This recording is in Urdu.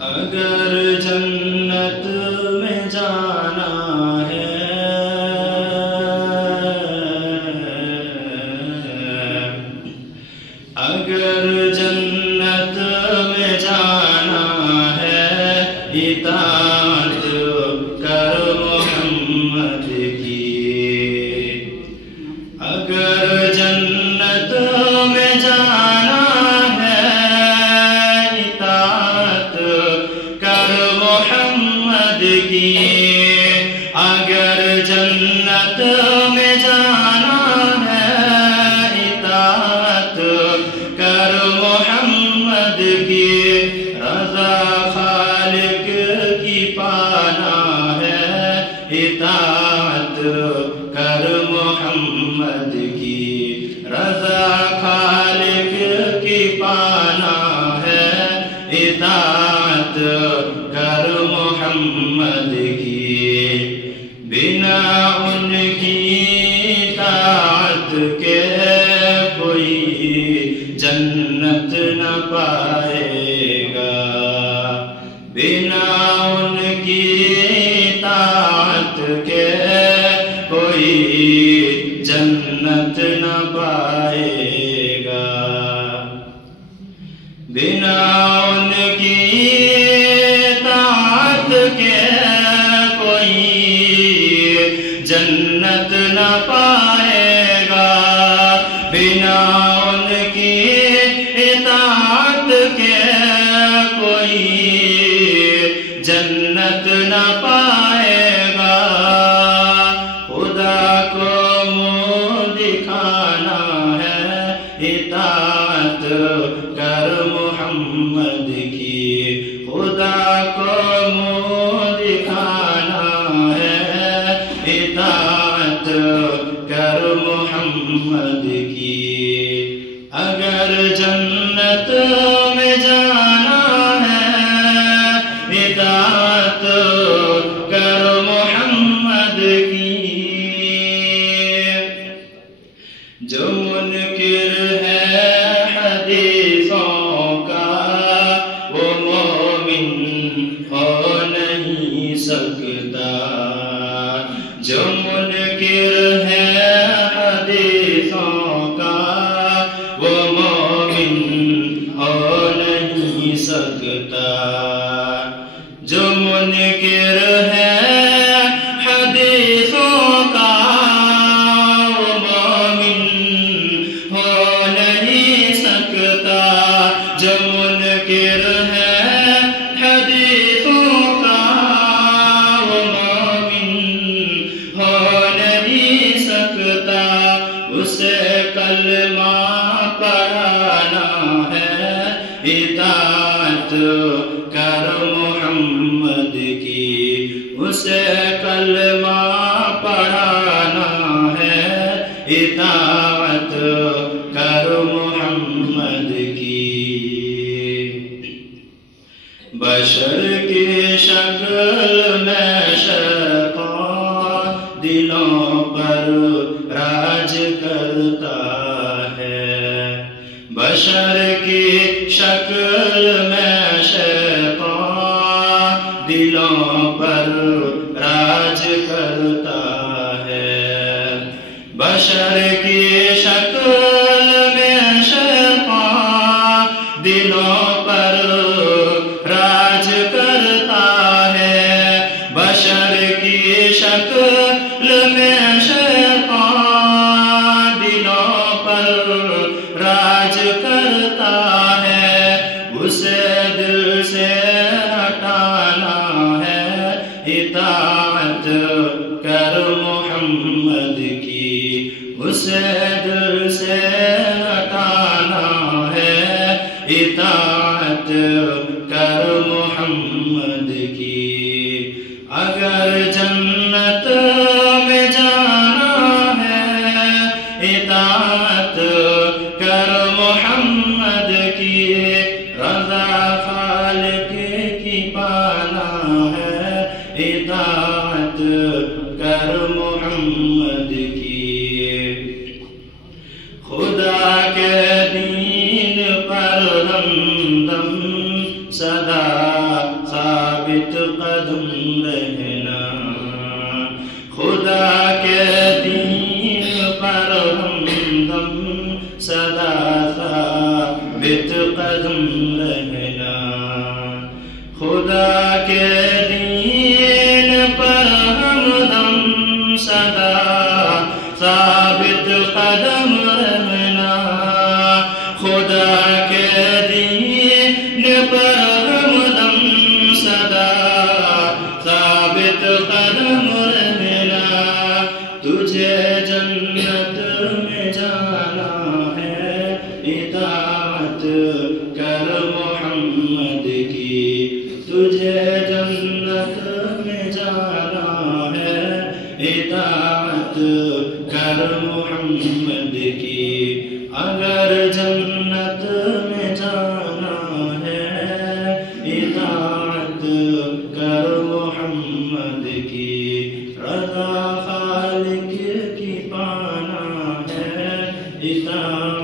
اگر جنت میں جانا ہے، اگر جنت میں جانا ہے، اطاعت کر محمد کی۔ اگر جنت میں جانا ہے، اطاعت کر محمد کی۔ اگر جنت میں جانا ہے، اطاعت کر محمد کی۔ رضا خالق کی پانا ہے، اطاعت کر محمد کی۔ رضا خالق کی پانا ہے، اطاعت کر محمد کی۔ بنا ان کی اطاعت کے کوئی جنت نہ پائے گا۔ بنا ان کی اطاعت کے کوئی جنت نہ پائے گا۔ بنا ان کی اطاعت کے کوئی جنت نہ پائے گا۔ بنا ان کی اطاعت کے کوئی جنت نہ پائے گا۔ خدا کو منہ دکھانا ہے، اطاعت کر محمد کی۔ خدا کو منہ دکھانا ہے، اطاعت کر محمد کی۔ اگر جنت میں جانا ہے، اطاعت کر محمد کی۔ جو منکر ہے حدیثوں کا، وہ مومن ہو نہیں سکتا۔ جو منکر ہے حدیثوں کا، وہ مومن ہو نہیں سکتا۔ جو منکر ہے حدیثوں کا، وہ مومن ہو نہیں سکتا۔ جو منکر ہے حدیثوں کا، وہ مومن ہو نہیں سکتا۔ اسے کلمہ پڑھانا ہے، اطاعت کر محمد کی۔ اسے کلمہ پڑھانا ہے، اطاعت کر محمد کی۔ بشر کی شکل میں شیطان دلوں پر راج کرتا ہے۔ بشر کی شکل میں شیطان دلوں پر راج کرتا ہے۔ بشر کی شکل میں شیطان دلوں پر راج کرتا ہے۔ بشر کی شکل میں شیطان دلوں پر راج کرتا ہے۔ اسے دل سے ہٹانا ہے، اطاعت کر محمد کی۔ اسے دل سے ہٹانا ہے، اطاعت کر محمد کی۔ اگر جنت میں جانا ہے، اطاعت کر محمد کی۔ رضا خالق کی پانا ہے، اطاعت کر محمد کی۔ خدا کے دین ہمدم سدا ثابت قدم رہنا، خدا کے دین پر ہمدم سدا ثابت قدم رہنا، خدا کے دین پر ہمدم سدا ثابت قدم رہنا، خدا کے دین پر ہمدم سدا ثابت قدم رہنا، تجھے جنت میں جانا ہے، اطاعت کر محمد کی، تجھے جنت میں جانا ہے، اطاعت کر محمد کی، اگر جنت میں جانا ہے، اطاعت کر محمد کی، رضا خالق کی پانا ہے، اطاعت